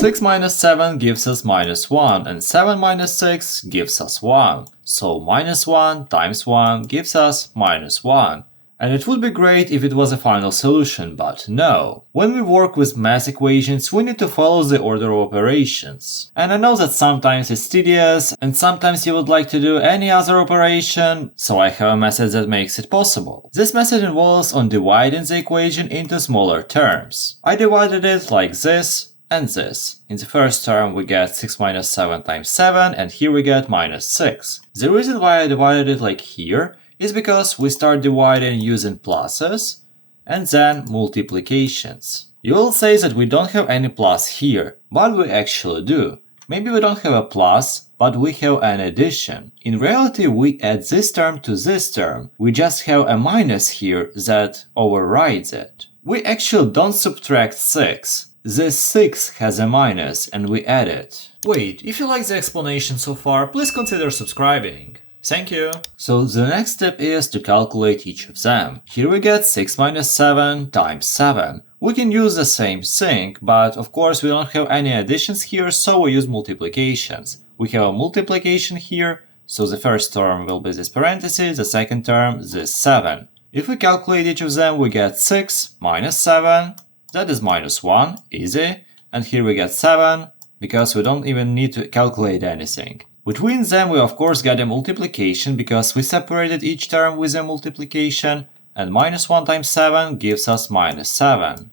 6 minus 7 gives us minus 1, and 7 minus 6 gives us 1. So minus 1 times 1 gives us minus 1. And it would be great if it was a final solution, but no. When we work with math equations, we need to follow the order of operations. And I know that sometimes it's tedious, and sometimes you would like to do any other operation, so I have a method that makes it possible. This method involves on dividing the equation into smaller terms. I divided it like this and this. In the first term we get 6 minus 7 times 7, and here we get minus 6. The reason why I divided it like here is because we start dividing using pluses and then multiplications. You will say that we don't have any plus here, but we actually do. Maybe we don't have a plus, but we have an addition. In reality, we add this term to this term. We just have a minus here that overrides it. We actually don't subtract 6. This 6 has a minus and we add it. Wait, if you like the explanation so far, please consider subscribing. Thank you! So the next step is to calculate each of them. Here we get 6 minus 7 times 7. We can use the same thing, but of course we don't have any additions here, so we use multiplications. We have a multiplication here, so the first term will be this parenthesis, the second term this 7. If we calculate each of them, we get 6 minus 7, that is minus 1, easy. And here we get 7, because we don't even need to calculate anything. Between them we of course get a multiplication because we separated each term with a multiplication, and minus 1 times 7 gives us minus 7.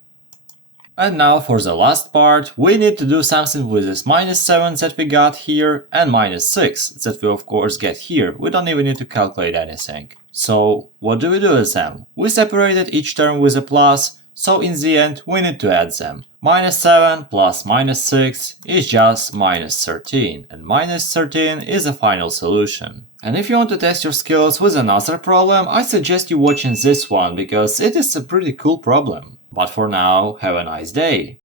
And now for the last part, we need to do something with this minus 7 that we got here and minus 6 that we of course get here. We don't even need to calculate anything. So what do we do with them? We separated each term with a plus, so in the end we need to add them. Minus 7 plus minus 6 is just minus 13, and minus 13 is the final solution. And if you want to test your skills with another problem, I suggest you watching this one because it is a pretty cool problem. But for now, have a nice day!